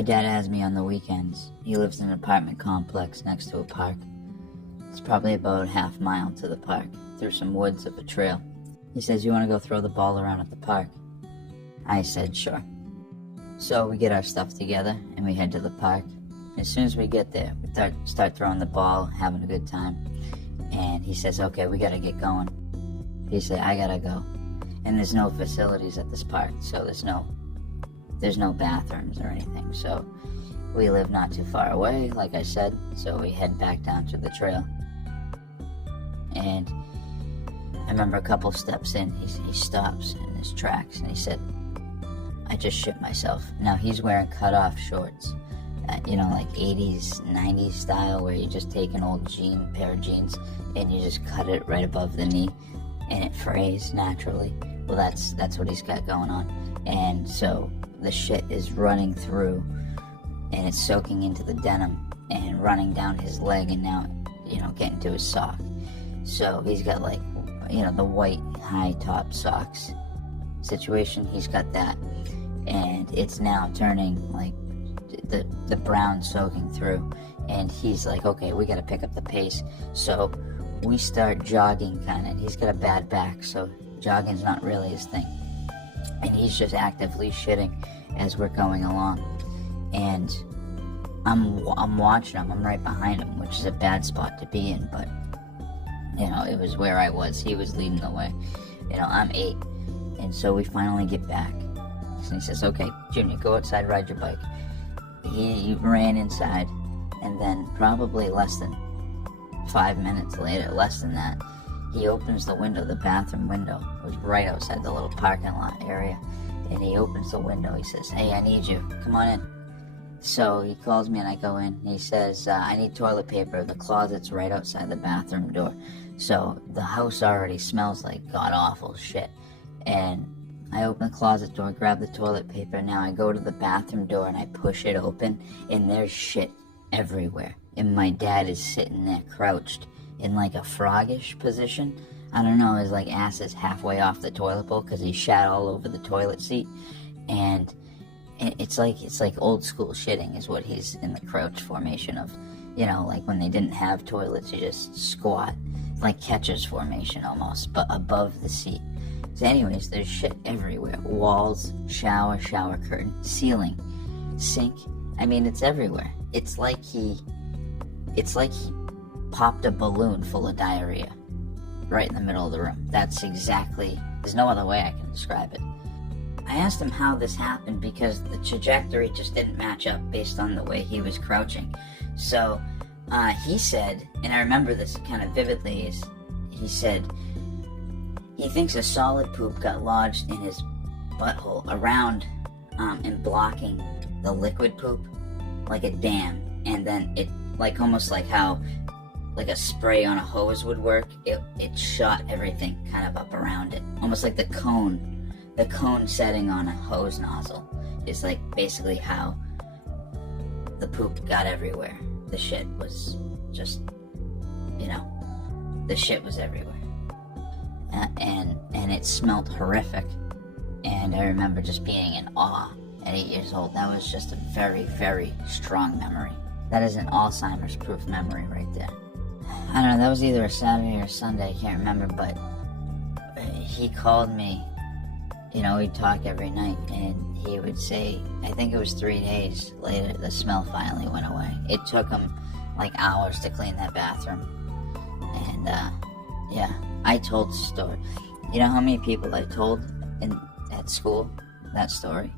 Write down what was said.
My dad has me on the weekends. He lives in an apartment complex next to a park. It's probably about a half mile to the park, through some woods of a trail. He says, "You want to go throw the ball around at the park?" I said, "Sure." So we get our stuff together and we head to the park. As soon as we get there, we start throwing the ball, having a good time. And he says, "Okay, we gotta get going." He said, "I gotta go." And there's no facilities at this park, so there's no bathrooms or anything. So we live not too far away, like I said, so we head back down to the trail. And I remember a couple steps in, he stops in his tracks and he said, "I just shit myself." Now he's wearing cut-off shorts, like 80s, 90s style, where you just take an old pair of jeans and you just cut it right above the knee and it frays naturally. Well, that's what he's got going on. And so the shit is running through and it's soaking into the denim and running down his leg and now, getting to his sock. So he's got the white high top socks situation. He's got that. And it's now turning the brown soaking through. And he's like, "Okay, we gotta pick up the pace." So we start jogging kinda. He's got a bad back, so jogging's not really his thing. And he's just actively shitting as we're going along. And I'm watching him. I'm right behind him, which is a bad spot to be in, but it was where I was. He was leading the way. I'm 8. And so we finally get back. And he says, "Okay, Junior, go outside, ride your bike." He ran inside, and then probably less than 5 minutes later, less than that, he opens the window. The bathroom window was right outside the little parking lot area. And he opens the window. He says, "Hey, I need you. Come on in." So he calls me and I go in. He says, "I need toilet paper. The closet's right outside the bathroom door." So the house already smells like god-awful shit. And I open the closet door, grab the toilet paper. Now I go to the bathroom door and I push it open, and there's shit everywhere. And my dad is sitting there crouched in like a froggish position. I don't know, his ass is halfway off the toilet bowl because he shat all over the toilet seat. And it's like old school shitting is what he's in the crouch formation of. Like when they didn't have toilets, you just squat. Like catcher's formation almost, but above the seat. So anyways, there's shit everywhere. Walls, shower curtain, ceiling, sink. I mean, it's everywhere. It's like he popped a balloon full of diarrhea right in the middle of the room. There's no other way I can describe it. I asked him how this happened because the trajectory just didn't match up based on the way he was crouching. So he said, and I remember this kind of vividly, he said he thinks a solid poop got lodged in his butthole around and blocking the liquid poop like a dam, and then it almost like how a spray on a hose would work. It shot everything kind of up around it, almost like the cone setting on a hose nozzle is basically how the poop got everywhere. The shit was just, the shit was everywhere. And it smelled horrific. And I remember just being in awe at 8 years old. That was just a very, very strong memory. That is an Alzheimer's proof memory right there. I don't know, that was either a Saturday or Sunday, I can't remember, but he called me. We'd talk every night, and he would say, I think it was 3 days later, the smell finally went away. It took him hours to clean that bathroom. And I told the story. You know how many people I told at school that story?